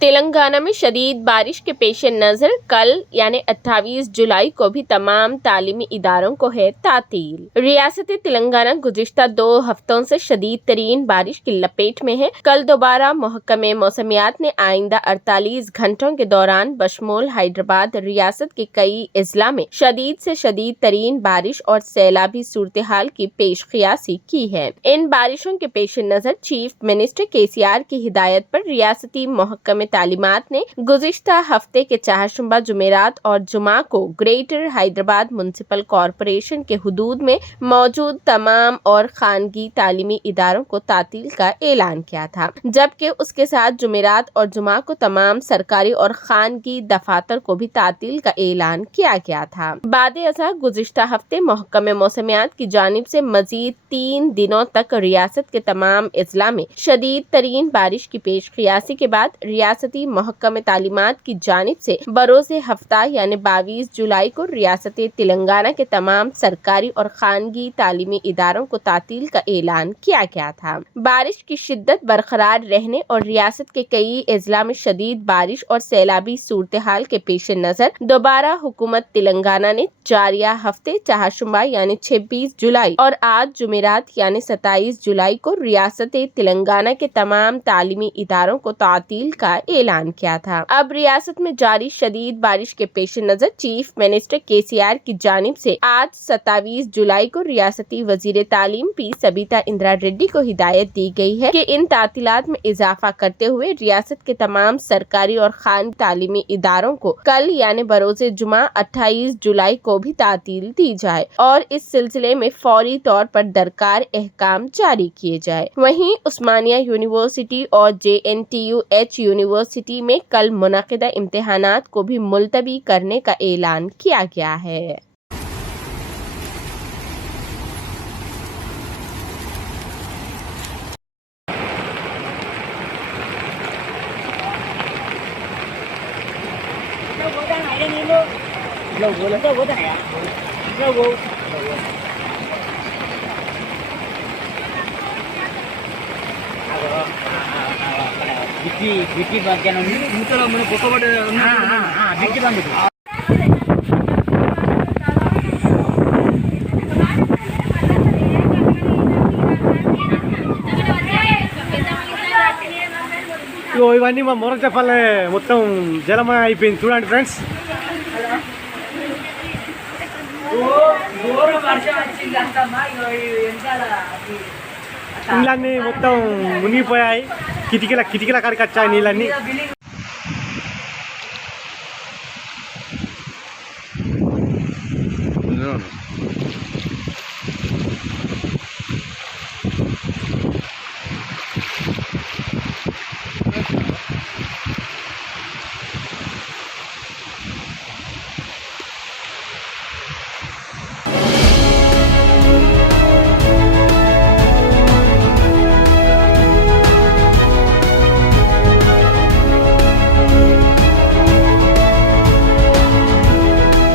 तेलंगाना में शदीद बारिश के पेश नज़र कल यानी 28 जुलाई को भी तमाम तालीमी इदारों को है तातील। रियासत तेलंगाना गुज़िश्ता 2 हफ्तों से शदीद तरीन बारिश की लपेट में है। कल दोबारा महकमे मौसमियात ने आइंदा 48 घंटों के दौरान बशमूल हैदराबाद रियासत के कई अजला में शदीद से शदीद तरीन बारिश और सैलाबी सूरत हाल की पेश क़ियासी की है। इन बारिशों के पेश नज़र चीफ मिनिस्टर KCR की हिदायत पर रियासती महकमे तालीमात ने गुज़िश्ता हफ्ते के चारशंबा जुमेरात और जुमा को ग्रेटर हैदराबाद म्युनिसिपल कॉरपोरेशन के हुदूद में मौजूद तमाम और खानगी तालीमी इदारों को तातील का ऐलान किया था, जबकि उसके साथ जुमेरात और जुमा को तमाम सरकारी और खानगी दफातर को भी तातील का ऐलान किया गया था। बादे अज़ा गुज़िश्ता हफ्ते महकमे मौसमियात की जानिब से मजीद 3 दिनों तक रियासत के तमाम अजला में शदीद तरीन बारिश की पेश क़ियासी के बाद रियासती महकमे तालीमात की जानिब से बरोज़े हफ्ता यानी 22 जुलाई को रियासत तेलंगाना के तमाम सरकारी और खानगी तालीमी इदारों को तातील का ऐलान किया गया था। बारिश की शिद्दत बरकरार रहने और रियासत के कई अजला में शदीद बारिश और सैलाबी सूरत हाल के पेश नज़र दोबारा हुकूमत तेलंगाना ने जारिया हफ्ते चारशंबा यानी 26 जुलाई और आज जुमेरात यानी 27 जुलाई को रियासत तेलंगाना के तमाम तालीमी इदारों को तातील का ऐलान किया था। अब रियासत में जारी शदीद बारिश के पेश नज़र चीफ मिनिस्टर KCR की जानिब से आज 27 जुलाई को रियासती वजीर तालीम P सबिता इंदिरा रेड्डी को हिदायत दी गई है कि इन तातीलात में इजाफा करते हुए रियासत के तमाम सरकारी और खान तालीमी इदारों को कल यानी बरोज़े जुमा 28 जुलाई को भी तातील दी जाए और इस सिलसिले में फौरी तौर पर दरकार अहकाम जारी किए जाए। वहीं उस्मानिया यूनिवर्सिटी और JNTU यूनिवर्सिटी में कल मुनक़िदा इम्तिहानात को भी मुलतवी करने का ऐलान किया गया है। बिक्की बात ఇవన్నీ మా మొరచపల్లె మొత్తం జలమయం అయిపోయింది చూడండి ఫ్రెండ్స్. ఇళ్ళన్నీ మొత్తం మునిగిపోయాయి, కిటికీల కాడికి వచ్చాయి నీళ్ళన్నీ.